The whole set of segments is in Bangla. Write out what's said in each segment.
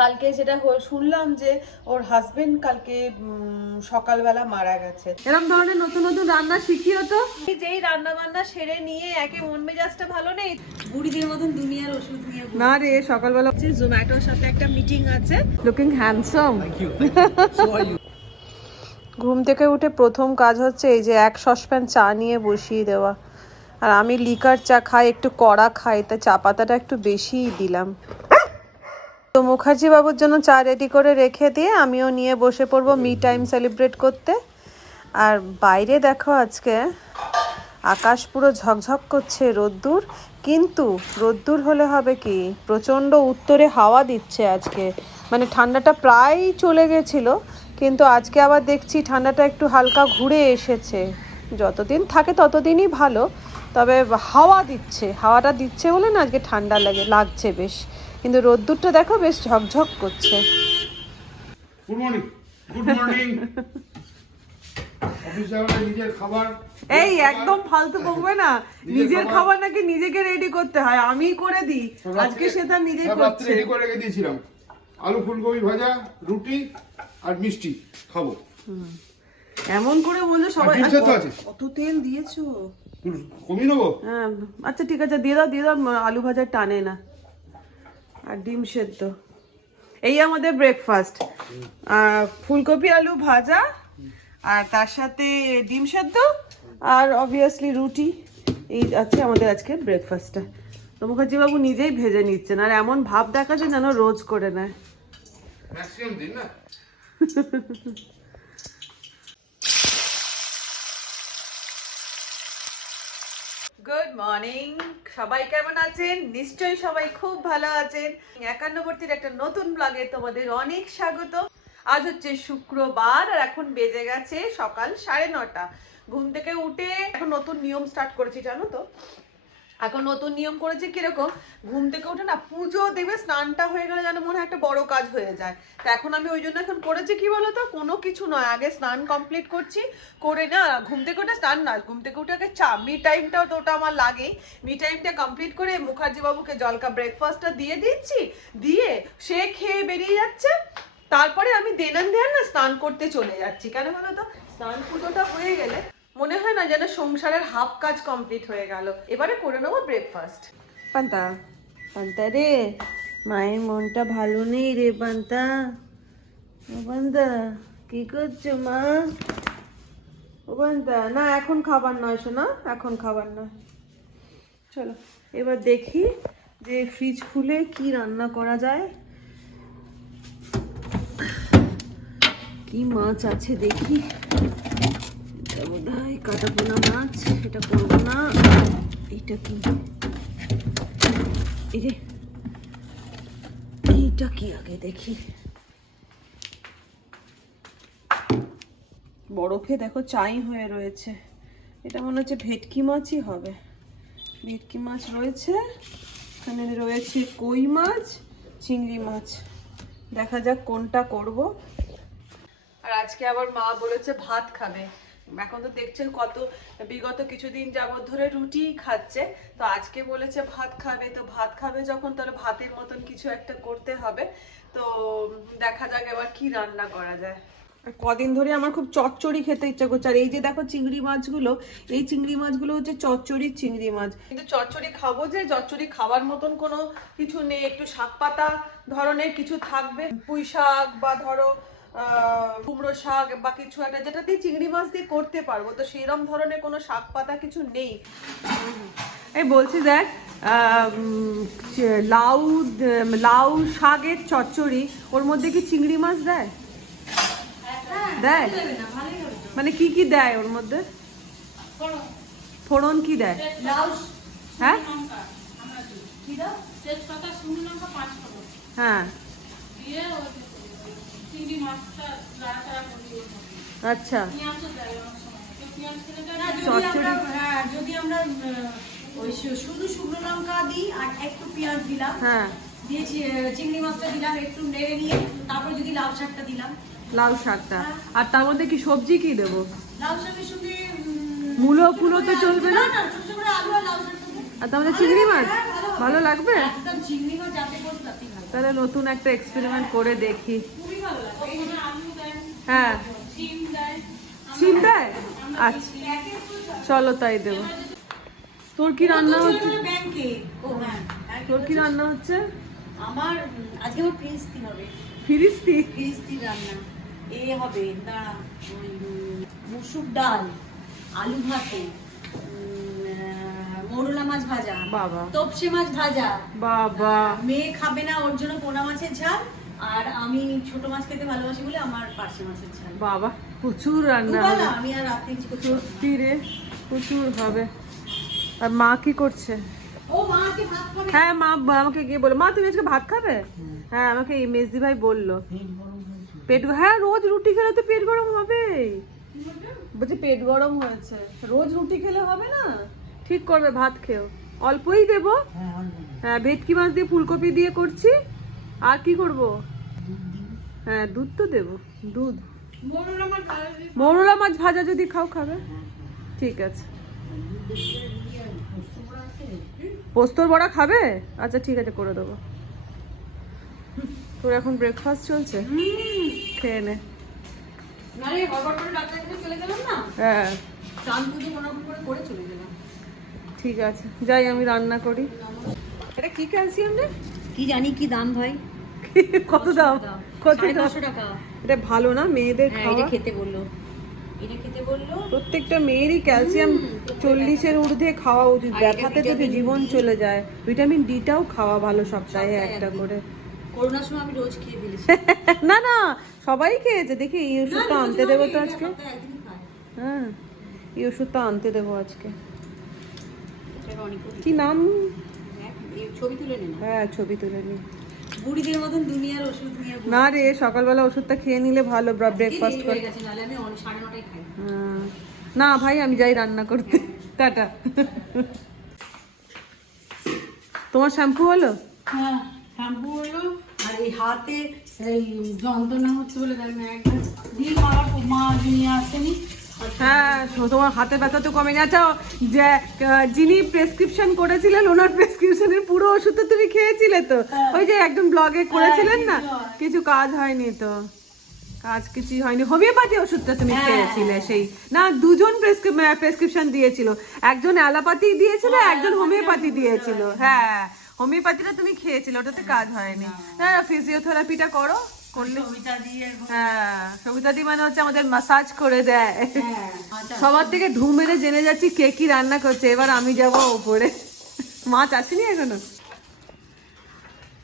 কালকে যেটা শুনলাম যে ওর হাজবেন্ড কালকে সকালবেলা মারা গেছে। এরকম ধরনের নতুন নতুন রান্না শিখিও তো। যেই রান্না বান্না সেরে নিয়ে একে মন মেজাজটা ভালো নেই, বুড়িদের মতন দুনিয়ার ওষুধ নিয়ে না রে। সকালবেলা হচ্ছে জোম্যাটোর সাথে একটা মিটিং আছে। Looking handsome. ঘুম থেকে উঠে প্রথম কাজ হচ্ছে এই যে এক সসপ্যান চা নিয়ে বসিয়ে দেওয়া। আর আমি লিকার চা খাই, একটু কড়া খাই, তাই চা পাতাটা একটু বেশিই দিলাম। তো মুখার্জি বাবুর জন্য চা রেডি করে রেখে দিয়ে আমিও নিয়ে বসে পড়বো মি টাইম সেলিব্রেট করতে। আর বাইরে দেখো আজকে আকাশ পুরো ঝকঝক করছে রোদ্দুর, কিন্তু রোদ্দুর হলে হবে কি, প্রচণ্ড উত্তরে হাওয়া দিচ্ছে আজকে। মানে ঠান্ডাটা প্রায় চলে গেছিলো, কিন্তু আজকে আবার দেখছি ঠান্ডাটা একটু হালকা ঘুরে এসেছে। যতদিন থাকে ততদিনই ভালো, তবে হাওয়া দিচ্ছে, হাওয়াটা দিচ্ছে বলে না আজকে ঠান্ডা লাগছে বেশ। কিন্তু রোদ্দুরটা দেখো বেশ ঝকঝক করছে। Good morning. Good morning. অফিসে আমাদের নিজের খাবার। এই একদম ফালতু বকবে না। নিজের খাবার নাকি নিজেকে রেডি করতে হয়, আমি করে দিই। আজকে সেটা নিজেই করছে। রেডি করে রেখে দিয়েছিলাম, আলু ফুলকপি ভাজা, রুটি আর মিষ্টি খাবো। এমন করে বললে সবাই। কত তেল দিয়েছো? কমিয়ে নেবো? হ্যাঁ আচ্ছা ঠিক আছে, দিয়ে দাও দিয়ে দাও। আলু ভাজা টানে না। আর ডিম সেদ্ধ, এই আমাদের ব্রেকফাস্ট। ফুলকপি আলু ভাজা, আর তার সাথে ডিম সেদ্ধ, আর অবভিয়াসলি রুটি। এই আছে আমাদের আজকে ব্রেকফাস্টটা। তো মুখার্জি বাবু নিজেই ভেজে নিচ্ছেন, আর এমন ভাব দেখাচ্ছে যেন রোজ করে নেয়। ম্যাক্সিমাম দিন না। গুড মর্নিং, সবাই কেমন আছেন? নিশ্চয়ই সবাই খুব ভালো আছেন। 51 একটা নতুন ব্লগে তোমাদের অনেক স্বাগত। আজ হচ্ছে শুক্রবার, আর এখন বেজে গেছে সকাল 9:30। ঘুম থেকে উঠে এখন নতুন নিয়ম স্টার্ট করেছি, জানো তো। এখন নতুন নিয়ম করেছে কিরকম, ঘুম থেকে উঠে না পুজো দেবে, স্নানটা হয়ে গেলে যেন মনে হয় একটা বড় কাজ হয়ে যায়। তো এখন আমি ওই জন্য এখন করেছি কি বলতো, কোনো কিছু নয়, আগে স্নান কমপ্লিট করছি, করে না ঘুম থেকে উঠে স্নান না, ঘুম থেকে উঠে আগে চা, মি টাইমটাও তো ওটা আমার লাগেই। মি টাইমটা কমপ্লিট করে মুখার্জি বাবুকে জলকা ব্রেকফাস্টটা দিয়ে দিচ্ছি, দিয়ে সে খেয়ে বেরিয়ে যাচ্ছে। তারপরে আমি দেনান দেন না স্নান করতে চলে যাচ্ছি। কেন বলো তো, স্নান পুজোটা হয়ে গেলে মনে হয় না যেন সংসারের হাফ কাজ কমপ্লিট হয়ে গেল। এবারে করে নেবো ব্রেকফাস্ট। পান্তা পান্তা রে, মায়ের মনটা ভালো নেই রে পান্তা। ও পান্তা কি করছো মা? ও পান্তা না, এখন খাবার নয় শোনা, এখন খাবার নয়। চলো এবার দেখি যে ফ্রিজ খুলে কি রান্না করা যায়। কি মাছ আছে দেখি। বোধহয় কাটাপোনা মাছ, এটা করবো না। এটা কি, এইটা কি আগে দেখি। বরফে দেখো চাই হয়ে রয়েছে, এটা মনে হচ্ছে ভেটকি মাছই হবে। ভেটকি মাছ রয়েছে, এখানে রয়েছে কই মাছ, চিংড়ি মাছ। দেখা যাক কোনটা করব। আর আজকে আবার মা বলেছে ভাত খাবে। এখন তো দেখছেন কত বিগত কিছুদিন যাবত ধরে রুটি খাচ্ছে, তো আজকে বলেছে ভাত খাবে। তো ভাত খাবে যখন, তাহলে ভাতের মতন কিছু একটা করতে হবে। তো দেখা যাক এবার কি রান্না করা যায়। কদিন ধরে আমার খুব চচ্চড়ি খেতে ইচ্ছা করছে। আর এই যে দেখো চিংড়ি মাছগুলো, এই চিংড়ি মাছগুলো হচ্ছে চচ্চড়ির চিংড়ি মাছ। কিন্তু চচ্চড়ি খাবো যে, চচ্চড়ি খাবার মতন কোনো কিছু নেই। একটু শাক পাতা ধরনের কিছু থাকবে, পুঁই শাক বা ধরো কুমড়ো শাক বা কিছু একটা, যেটা দিয়ে চিংড়ি মাছ দিয়ে করতে পারবো। তো সেরকম ধরনের কোনো শাক পাতা কিছু নেই। এই বলছি দেখ, লাউ লাউ শাকের চচ্চড়ি, ওর মধ্যে কি চিংড়ি মাছ দেয়? দেয় মানে কি কি দেয় ওর মধ্যে? ফোড়ন কি দেয়? হ্যাঁ হ্যাঁ আচ্ছা। যদি আমরা ওই শুধু শুকনো লঙ্কা দিই আর একটু পেঁয়াজ দিলাম, হ্যাঁ দিয়ে চিংড়ি মাছটা দিলাম, একটু নেড়ে নিয়ে তারপর যদি লাউ শাকটা দিলাম, লাউ শাকটা। আর তার মধ্যে কি সবজি কি দেবো? লাউ শাকের সঙ্গে মূলো ফুলো তো চলবে না? ছোট ছোট করে আলু আর লাউ শাকটা দিই। আর তার মধ্যে চিংড়ি মাছ ভালো লাগবে? একদম চিংড়ি মাছ যাতে করতে তাতেই ভালো। তাহলে নতুন একটা এক্সপেরিমেন্ট করে দেখি। খুবই ভালো লাগে। এখানে আলু দেয়, হ্যাঁ, ডিম দেয়। সিম দেয়? আচ্ছা, চলো তাই দেবো। তোর কি রান্না হচ্ছে? ব্যাংকে। ও হ্যাঁ, তোর কি রান্না হচ্ছে? আমার আজকে আমার ফিরিস্তি হবে। ফিরিস্তি? ফিরিস্তি রান্না এ হবে না, ওই মুসুর ডাল, আলু ভাতে, মোরলা মাছ ভাজা, বাবা। তপসে মাছ ভাজা। বাবা, মেয়ে খাবে না, ওর জন্য পোনা মাছের ঝাল, আর আমি ছোট মাছ খেতে ভালোবাসি বলে আমার পার্শে মাছের ঝাল। বাবা, প্রচুর রান্না হবে। দুবেলা আমি আর রাতে কিছু করতে পারবো না। সত্যি রে, প্রচুর হবে। আর মা কি করছে? ও মা আজকে ভাত খাবে। হ্যাঁ, মা আমাকে গিয়ে বললো, মা তুমি আজকে ভাত খাবে? হ্যাঁ, আমাকে এই মেজদি ভাই বললো পেট, হ্যাঁ রোজ রুটি খেলে তো পেট গরম হবে। বলছে পেট গরম হয়েছে, রোজ রুটি খেলে হবে না, ঠিক করবে, ভাত খেও। অল্পই দেবো। হ্যাঁ, ভেটকি মাছ দিয়ে ফুলকপি দিয়ে করছি। আর কি করব? হ্যাঁ, দুধ তো দেবো, দুধ। মৌরলা মাছ ভাজা যদি খাও খাবে, ঠিক আছে। পোস্তর বড়া খাবে? আচ্ছা ঠিক আছে, করে দেবো। তোর এখন ব্রেকফাস্ট চলছে, খেয়ে নে। না রে, হড়বড় করে ডাক্তারের কাছে চলে গেলাম না, হ্যাঁ চান পুজো কোনোরকম করে চলে গেলাম। ঠিক আছে, যাই আমি রান্না করি। এটা কি ক্যালসিয়াম রে? কি জানি কি দাম ভাই, কত দাম? কত দাম? 550 টাকা। এটা ভালো না মেয়েদের হ্যাঁ, খাওয়া? এটা খেতে বললো, এটা খেতে বললো। প্রত্যেকটা মেয়েরই ক্যালসিয়াম 40-এর ঊর্ধ্বে খাওয়া উচিত। আর এটা ব্যথাতে তো ভিটামিন জীবন ডি। চলে যায়। ভিটামিন ডিটাও খাওয়া ভালো, সপ্তাহে সপ্তাহে একটা একদিন। করে। করোনার সময় আমি রোজ খেয়ে ফেলেছি। না না, সবাই খেয়েছে। দেখি এই ওষুধটা আনতে দেবো তো আজকে। সপ্তাহে একদিনই খাই। হ্যাঁ, এই ওষুধটা আনতে দেবো আজকে। এটা অনেক করে কি নাম? এই ছবি তুলে নে না। হ্যাঁ, ছবি তুলে নি। বুড়িদের মতন দুনিয়ার ওষুধ নিয়ে না রে, সকালবেলা ওষুধটা খেয়ে নিলে ভালো, ব্রেকফাস্ট করে। হয়ে গেছে, নাহলে আমি 9:30টায় খাই। হ্যাঁ। না ভাই, আমি যাই রান্না করতে। টাটা। তোমার শ্যাম্পু হলো? হ্যাঁ, শ্যাম্পু হলো। আর এই হাতে এই যন্ত্রণা হচ্ছে বলে দেখ না, একদম দিয়ে মারা মা নিয়ে আসেনি। হ্যাঁ, তোমার হাতে ব্যথা তো কমেনি। আচ্ছা, যে যিনি প্রেসক্রিপশন করেছিলেন ওনার প্রেসক্রিপশনের পুরো ওষুধ তো তুমি খেয়েছিলে তো? ওই যে একদম ব্লগে করেছিলেন না, কিছু কাজ হয়নি তো? কাজ কিছুই হয়নি। হোমিওপ্যাথি ওষুধটা তুমি খেয়েছিলে সেই না? দুজন প্রেসক্রিপশন দিয়েছিল, একজন অ্যালোপ্যাথি দিয়েছিল, একজন হোমিওপ্যাথি দিয়েছিল। হ্যাঁ, হোমিওপ্যাথিটা তুমি খেয়েছিলে, ওটাতে কাজ হয়নি। হ্যাঁ, ফিজিওথেরাপিটা করো, করলে। ওইটা দিয়ে হ্যাঁ, সবিতাদি মানে হচ্ছে আমাদের মাসাজ করে দেয়। হ্যাঁ, সবার থেকে ঢু মেরে জেনে যাচ্ছি কে কি রান্না করছে। এবার আমি যাব ওপরে। মাছ আসেনি এখনো।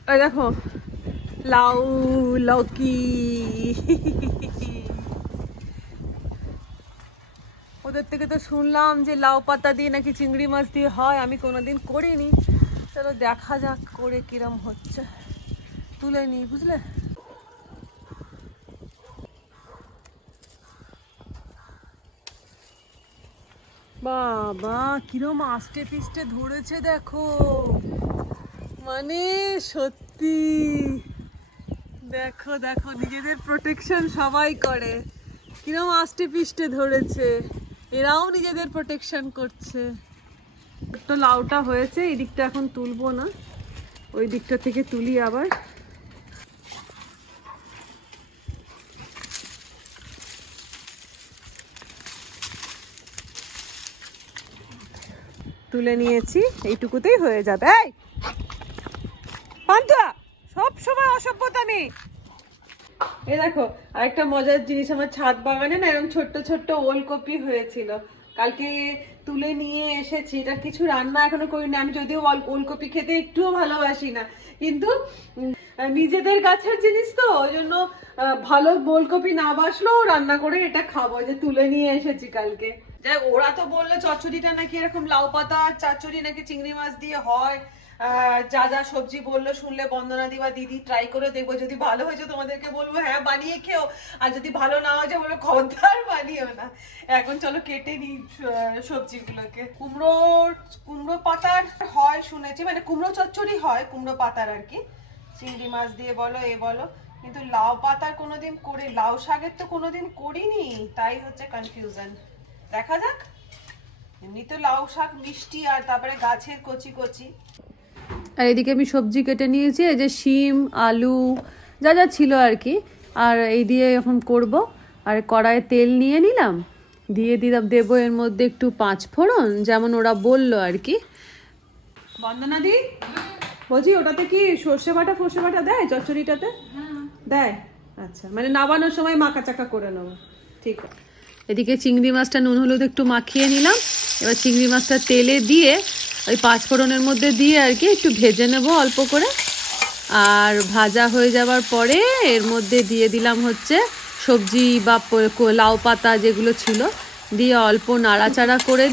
ওই দেখো, লাউ, লৌকি। ওদের থেকে তো শুনলাম যে লাউ পাতা দিয়ে নাকি চিংড়ি মাছ দিয়ে হয়, আমি কোনোদিন করিনি। চলো দেখা যাক করে কিরম হচ্ছে। তুলে নি, বুঝলে? বাবা, কিরম আস্তে পিস্টে ধরেছে দেখো, মানে সত্যি। দেখো দেখো, নিজেদের প্রোটেকশন সবাই করে, কিরম আস্তে পিস্টে ধরেছে। এরাও নিজেদের প্রোটেকশন করছে। তো লাউটা হয়েছে, এই দিকটা এখন তুলবো না, ওই দিকটা থেকে তুলি আবার। তুলে নিয়েছি, এইটুকুতেই হয়ে যাবে। এই পান্তুয়া, সব সময় অসভ্যতা নেই। এই দেখো, আরেকটা মজার জিনিস, আমার ছাদ বাগানে না এরকম ছোট্ট ছোট্ট ওলকপি হয়েছিল, কালকে তুলে নিয়ে এসেছি। এটা কিছু রান্না এখনো করিনি আমি, যদিও ওলকপি খেতে একটুও ভালোবাসি না, কিন্তু নিজেদের গাছের জিনিস তো, ওই জন্য ভালো ওলকপি না বাসলেও রান্না করে এটা খাবো। যে তুলে নিয়ে এসেছি কালকে। যাই, ওরা তো বললো চচ্চড়িটা নাকি এরকম লাউ পাতা আর চচ্চড়ি নাকি চিংড়ি মাছ দিয়ে হয়। যা যা সবজি বললো শুনলে বন্দনা দি বা দিদি ট্রাই করে দেখবো, যদি ভালো হয়েছে তোমাদেরকে বলবো হ্যাঁ বানিয়ে খেও, আর যদি ভালো না হয়েছে বলবো খবরদার বানিও না। এখন চলো কেটে নিই সবজিগুলোকে। কুমড়ো পাতার হয় শুনেছি, মানে কুমড়ো চচ্চড়ি হয় কুমড়ো পাতার আর কি, চিংড়ি মাছ দিয়ে বলো এ বলো, কিন্তু লাউ পাতার কোনোদিন করে, লাউ শাকের তো কোনোদিন করিনি, তাই হচ্ছে কনফিউশন। দেখা যাক। এমনি তো লাউ শাক মিষ্টি, আর তারপরে গাছের কচি কচি। আর এদিকে আমি সবজি কেটে নিয়েছি, এই যে শিম, আলু যা যা ছিল আর কি। আর এই দিয়ে এখন করব। আর কড়াইয়ে তেল নিয়ে নিলাম, দিয়ে দিলাম, দেবো এর মধ্যে একটু 5 ফোড়ন, যেমন ওরা বললো আর কি। বন্দনাদি বলছি, ওটাতে কি সর্ষে বাটা দেয় চচ্চড়িটাতে? দেয়, আচ্ছা, মানে নাবানোর সময় মাখা চাকা করে নেবো, ঠিক আছে। এদিকে চিংড়ি মাছটা নুন হলুদ একটু মাখিয়ে নিলাম। এবার চিংড়ি মাছটা তেলে দিয়ে ওই 5 ফোড়নের মধ্যে দিয়ে আর কি একটু ভেজে নেব অল্প করে। আর ভাজা হয়ে যাওয়ার পরে এর মধ্যে দিয়ে দিলাম হচ্ছে সবজি বা লাউ পাতা যেগুলো ছিল, দিয়ে অল্প নাড়াচাড়া করে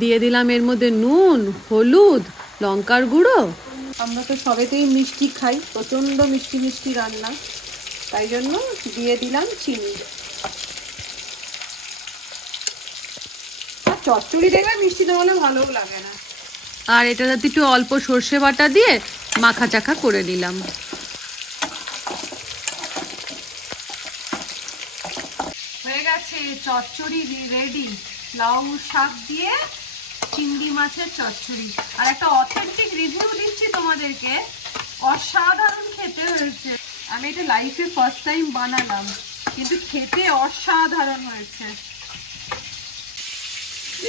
দিয়ে দিলাম এর মধ্যে নুন, হলুদ, লঙ্কার গুঁড়ো। আমরা তো সবেতেই মিষ্টি খাই, প্রচণ্ড মিষ্টি মিষ্টি রান্না, তাই জন্য দিয়ে দিলাম চিনি। আর চচ্চড়ি দেখবে মিষ্টি না হলে ভালোও লাগে না। আর এটাতে একটু অল্প সর্ষে বাটা দিয়ে মাখা চাখা করে নিলাম। হয়ে গেছে চচ্চড়ি রেডি, লাউ শাক দিয়ে চিংড়ি মাছের চচ্চড়ি। আর একটা অথেন্টিক রিভিউ দিচ্ছি তোমাদেরকে, অসাধারণ খেতে হয়েছে। আমি এটা লাইফে ফার্স্ট টাইম বানালাম, কিন্তু খেতে অসাধারণ হয়েছে।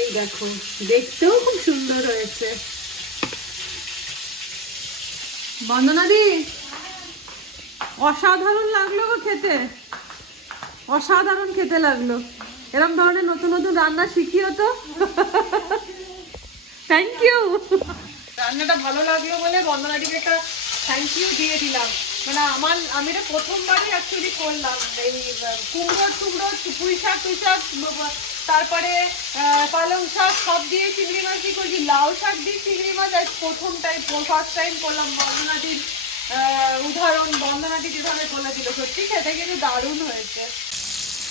এই দেখো, দেখতেও খুব সুন্দর হয়েছে। বন্দনাদি, অসাধারণ লাগলো গো খেতে, অসাধারণ খেতে লাগলো। এরকম ধরনের নতুন নতুন রান্না শিখিও তো। Thank you. রান্নাটা ভালো লাগলো বলে বন্দনাদিকে একটা থ্যাংক ইউ দিয়ে দিলাম। মানে আমি এটা প্রথমবারই অ্যাকচুয়ালি করলাম। এই কুমড়ো পুঁই শাক তারপরে পালং শাক সব দিয়ে চিংড়ি মাছ দিয়ে করছি, লাউ শাক দিয়ে চিংড়ি মাছ আজ ফার্স্ট টাইম করলাম। বন্দনাদির উদাহরণ, বন্দনাদি যেভাবে বলে দিল, সত্যি খেতে কিন্তু দারুণ হয়েছে।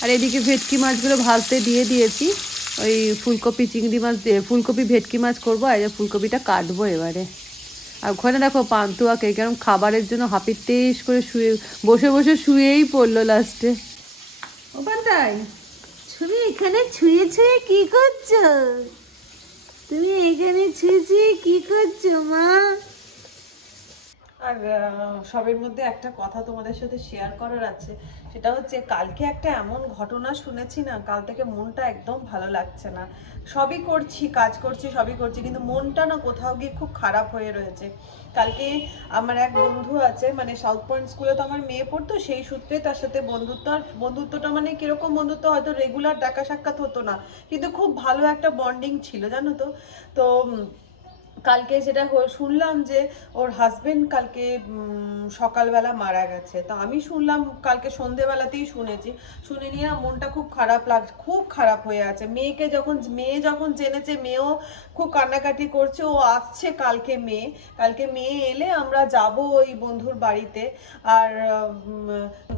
আর এদিকে ভেটকি মাছগুলো ভাজতে দিয়ে দিয়েছি। ওই ফুলকপি চিংড়ি মাছ দিয়ে ফুলকপি ভেটকি মাছ করবো, আর ফুলকপিটা কাটবো এবারে। আর ওখানে দেখো পান্তুয়াকে কেরম খাবারের জন্য হাপিত্তেশ করে বসে বসে শুয়েই পড়লো লাস্টে। ও পান্তাই, তুমি এখানে ছুঁয়ে ছুঁয়ে কি করছো? তুমি এখানে ছুঁয়ে ছুঁয়ে কি করছো মা? আর সবের মধ্যে একটা কথা তোমাদের সাথে শেয়ার করার আছে, সেটা হচ্ছে কালকে একটা এমন ঘটনা শুনেছি না, কাল থেকে মনটা একদম ভালো লাগছে না। সবই করছি, কাজ করছি, সবই করছি, কিন্তু মনটা না কোথাও গিয়ে খুব খারাপ হয়ে রয়েছে। কালকে আমার এক বন্ধু আছে, মানে সাউথ পয়েন্ট স্কুলে তো আমার মেয়ে পড়তো, সেই সূত্রে তার সাথে বন্ধুত্ব। আর বন্ধুত্বটা মানে কিরকম বন্ধুত্ব, হয়তো রেগুলার দেখা সাক্ষাৎ হতো না, কিন্তু খুব ভালো একটা বন্ডিং ছিল, জানো তো। তো কালকে যেটা শুনলাম যে ওর হাজবেন্ড কালকে সকালবেলা মারা গেছে। তো আমি শুনলাম কালকে সন্ধেবেলাতেই শুনেছি, শুনে নিয়ে মনটা খুব খারাপ খুব খারাপ হয়ে আছে। মেয়ে যখন জেনেছে, মেয়েও খুব কান্নাকাটি করছে। ও আসছে কালকে মেয়ে এলে আমরা যাব ওই বন্ধুর বাড়িতে। আর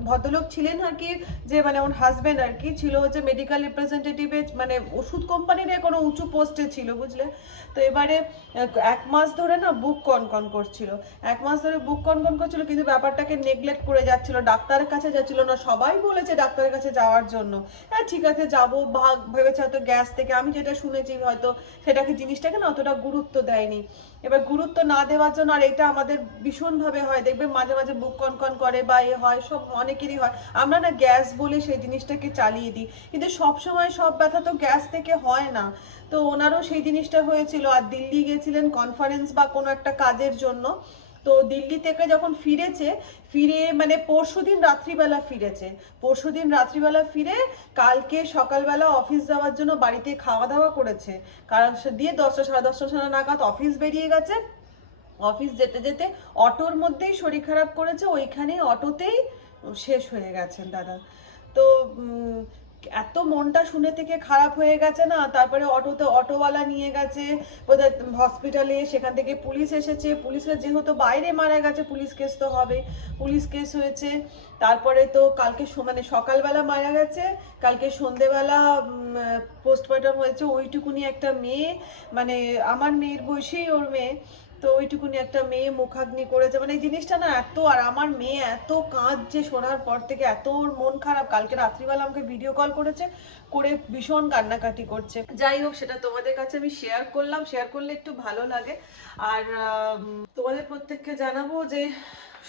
ভদ্রলোক ছিলেন আর কি, যে মানে ওর হাজবেন্ড আর কি ছিল হচ্ছে মেডিকেল রিপ্রেজেন্টেটিভে, মানে ওষুধ কোম্পানির কোনো উঁচু পোস্টে ছিল, বুঝলে। তো এবারে 1 মাস ধরে না বুক কনকন করছিল, 1 মাস ধরে বুক কনকন করছিল, কিন্তু ব্যাপারটাকে নেগলেক্ট করে যাচ্ছিল, ডাক্তারের কাছে যাচ্ছিল না। সবাই বলেছে ডাক্তারের কাছে যাওয়ার জন্য, হ্যাঁ ঠিক আছে যাবো, ভেবেছে হয়তো গ্যাস থেকে, আমি যেটা শুনেছি হয়তো সেটাকে জিনিসটাকে না অতটা গুরুত্ব দেয়নি। এবার গুরুত্ব না দেওয়ার জন্য, আর এটা আমাদের ভীষণভাবে হয়, দেখবে মাঝে মাঝে বুক কনকন করে বা এ হয়, সব অনেকেরই হয়। আমরা না গ্যাস বলে সেই জিনিসটাকে চালিয়ে দিই, কিন্তু সব সময় সব ব্যথা তো গ্যাস থেকে হয় না। তো ওনারও সেই জিনিসটা হয়েছিল। আর দিল্লি গেছিলেন কনফারেন্স বা কোনো একটা কাজের জন্য। তো দিল্লি থেকে যখন ফিরে মানে পরশুদিন রাত্রিবেলা ফিরে কালকে সকালবেলা অফিস যাওয়ার জন্য বাড়িতে খাওয়া দাওয়া করেছে, কারণ দিয়ে 10টা সাড়ে 10টা নাগাদ অফিস বেরিয়ে গেছে। অফিস যেতে যেতে অটোর মধ্যেই শরীর খারাপ করেছে, ওইখানেই অটোতেই শেষ হয়ে গেছেন দাদা। তো এত মনটা শুনে থেকে খারাপ হয়ে গেছে না। তারপরে অটোওয়ালা নিয়ে গেছে বোধহয় হসপিটালে, সেখান থেকে পুলিশ এসেছে। পুলিশের যেহেতু বাইরে মারা গেছে, পুলিশ কেস তো হবে, পুলিশ কেস হয়েছে। তারপরে তো কালকে মানে সকালবেলা মারা গেছে, কালকে সন্ধেবেলা পোস্টমর্টম হয়েছে। ওইটুকুনি একটা মেয়ে, মানে আমার মেয়ের বয়সী ওর মেয়ে। তো ওইটুকুনি একটা মেয়ে মুখাগ্নি করেছে, মানে এই জিনিসটা না এত, আর আমার মেয়ে এত কাঁদছে শোনার পর থেকে, এত ওর মন খারাপ। কালকে রাত্রিবেলা আমাকে ভিডিও কল করেছে, করে ভীষণ কান্নাকাটি করছে। যাই হোক, সেটা তোমাদের কাছে আমি শেয়ার করলাম, শেয়ার করলে একটু ভালো লাগে। আর তোমাদের প্রত্যেককে জানাবো যে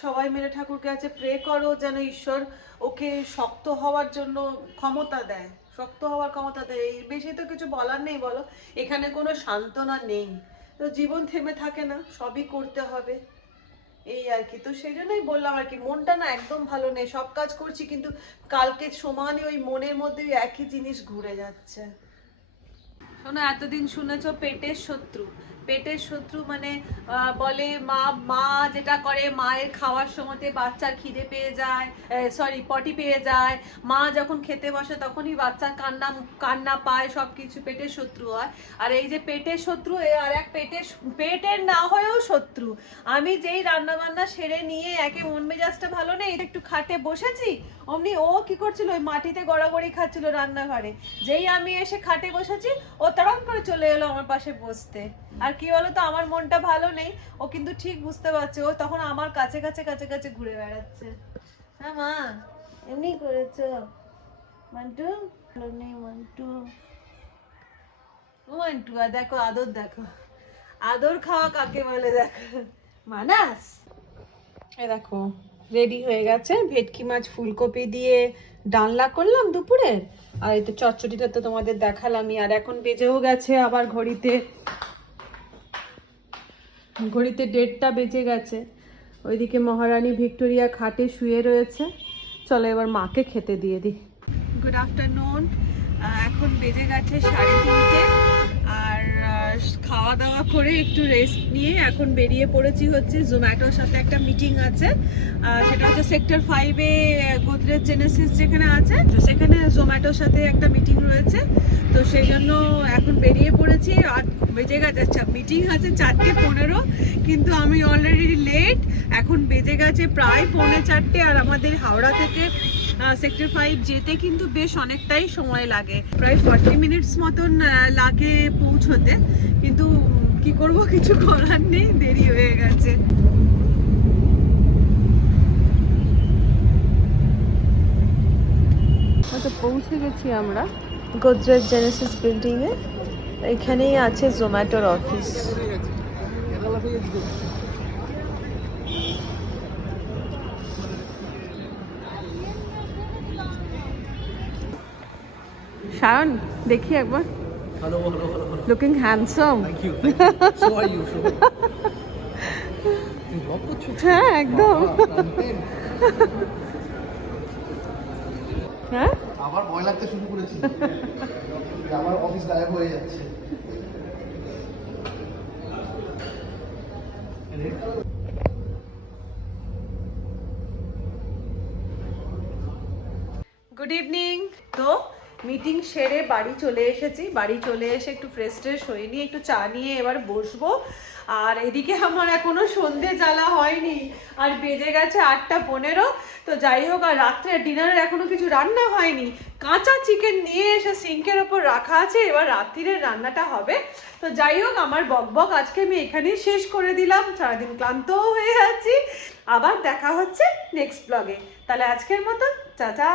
সবাই মিলে ঠাকুরকে কাছে প্রে করো যেন ঈশ্বর ওকে শক্ত হওয়ার জন্য ক্ষমতা দেয়, শক্ত হওয়ার ক্ষমতা দেয়। এই বেশি তো কিছু বলার নেই বলো, এখানে কোনো সান্ত্বনা নেই। তো জীবন থেমে থাকে না, সবই করতে হবে, এই আর কি। তো সেই জন্যই বললাম আর কি, মনটা না একদম ভালো নেই, সব কাজ করছি কিন্তু কালকে সমানই ওই মনের মধ্যে ওই একই জিনিস ঘুরে যাচ্ছে। শোনো, এতদিন শুনেছো পেটের শত্রু, পেটের শত্রু মানে বলে মা যেটা করে, মায়ের খাওয়ার সময়তে বাচ্চার খিদে পেয়ে যায়, সরি পটি পেয়ে যায়, মা যখন খেতে বসে তখনই বাচ্চার কান্না পায়, সব কিছু পেটের শত্রু হয়। আর এই যে পেটের শত্রু, আর এক পেটের না হয়েও শত্রু। আমি যেই রান্না বান্না সেরে নিয়ে একে মন মেজাজটা ভালো নেই, একটু খাটে বসেছি, অমনি ও কি করছিল, ওই মাটিতে গড়াগড়ি খাচ্ছিল রান্নাঘরে। যেই আমি এসে খাটে বসেছি, ও তাড়াম করে চলে এলো আমার পাশে বসতে। আর কি বলতো, আমার মনটা ভালো নেই, ও কিন্তু ঠিক বুঝতে পারছে, ও তখন আমার কাছে কাছে কাছে কাছে ঘুরে বেড়াচ্ছে। হ্যাঁ মা, এমনি করেছো মান্টু, ভালো নেই মান্টু, ও মান্টু। আর দেখো আদর, দেখো আদর খাওয়া কাকে বলে, দেখো মানাস। এ দেখো রেডি হয়ে গেছে, ভেটকি মাছ ফুলকপি দিয়ে ডালনা করলাম দুপুরের, আর এই তো চচ্চড়িটা তো তোমাদের দেখালামই। আর এখন বেজেও গেছে আবার ঘড়িতে 1:30 বেজে গেছে। ওইদিকে মহারানী ভিক্টোরিয়া খাটে শুয়ে রয়েছে। চলো এবার মাকে খেতে দিয়ে দিই। গুড আফটারনুন, এখন বেজে গেছে 3:30, আর খাওয়া দাওয়া করে একটু রেস্ট নিয়ে এখন বেরিয়ে পড়েছি হচ্ছে জোম্যাটোর সাথে একটা মিটিং আছে। সেটা হচ্ছে সেক্টর 5-এ গোদরেজ জেনেসিস যেখানে আছে, সেখানে জোম্যাটোর সাথে একটা মিটিং রয়েছে। তো সেই জন্য এখন বেরিয়ে পড়েছি। আর বেজে গেছে, আচ্ছা মিটিং আছে 4:15, কিন্তু আমি অলরেডি লেট। এখন বেজে গেছে প্রায় 3:45, আর আমাদের হাওড়া থেকে সেক্টর 5 যেতে কিন্তু বেশ অনেকটাই সময় লাগে, প্রায় 40 মিনিটস মতন লাগে পৌঁছতে। কিন্তু কি করব, কিছু করার নেই, দেরি হয়ে গেছে। তো পৌঁছে গেছি আমরা গোদরেজ জেনেসিস বিল্ডিংয়ে। এখানেই আছে জোম্যাটোর অফিস। শায়ন, দেখি একবার। Hello. Looking handsome. Thank you. So are you? তুমি জব করছো? হ্যাঁ একদম। হ্যাঁ, আবার ভয় লাগতে শুরু করেছি। আমার অফিস গায়েব হয়ে যাচ্ছে। Good evening. তো মিটিং সেরে বাড়ি চলে এসেছি, বাড়ি চলে এসে একটু ফ্রেশ হয়ে নিয়ে একটু চা নিয়ে এবার বসবো। আর এদিকে আমার এখনো সন্ধে জ্বালা হয়নি, আর বেজে গেছে 8:15। তো যাই হোক, আর রাত্রে ডিনারের এখনো কিছু রান্না হয়নি। কাঁচা চিকেন নিয়ে এসে সিঙ্কের ওপর রাখা আছে, এবার রাত্রিরের রান্নাটা হবে। তো যাই হোক, আমার বকবক আজকে আমি এখানেই শেষ করে দিলাম, সারাদিন ক্লান্তও হয়ে যাচ্ছি। আবার দেখা হচ্ছে নেক্সট ব্লগে। তাহলে আজকের মতন টাটা।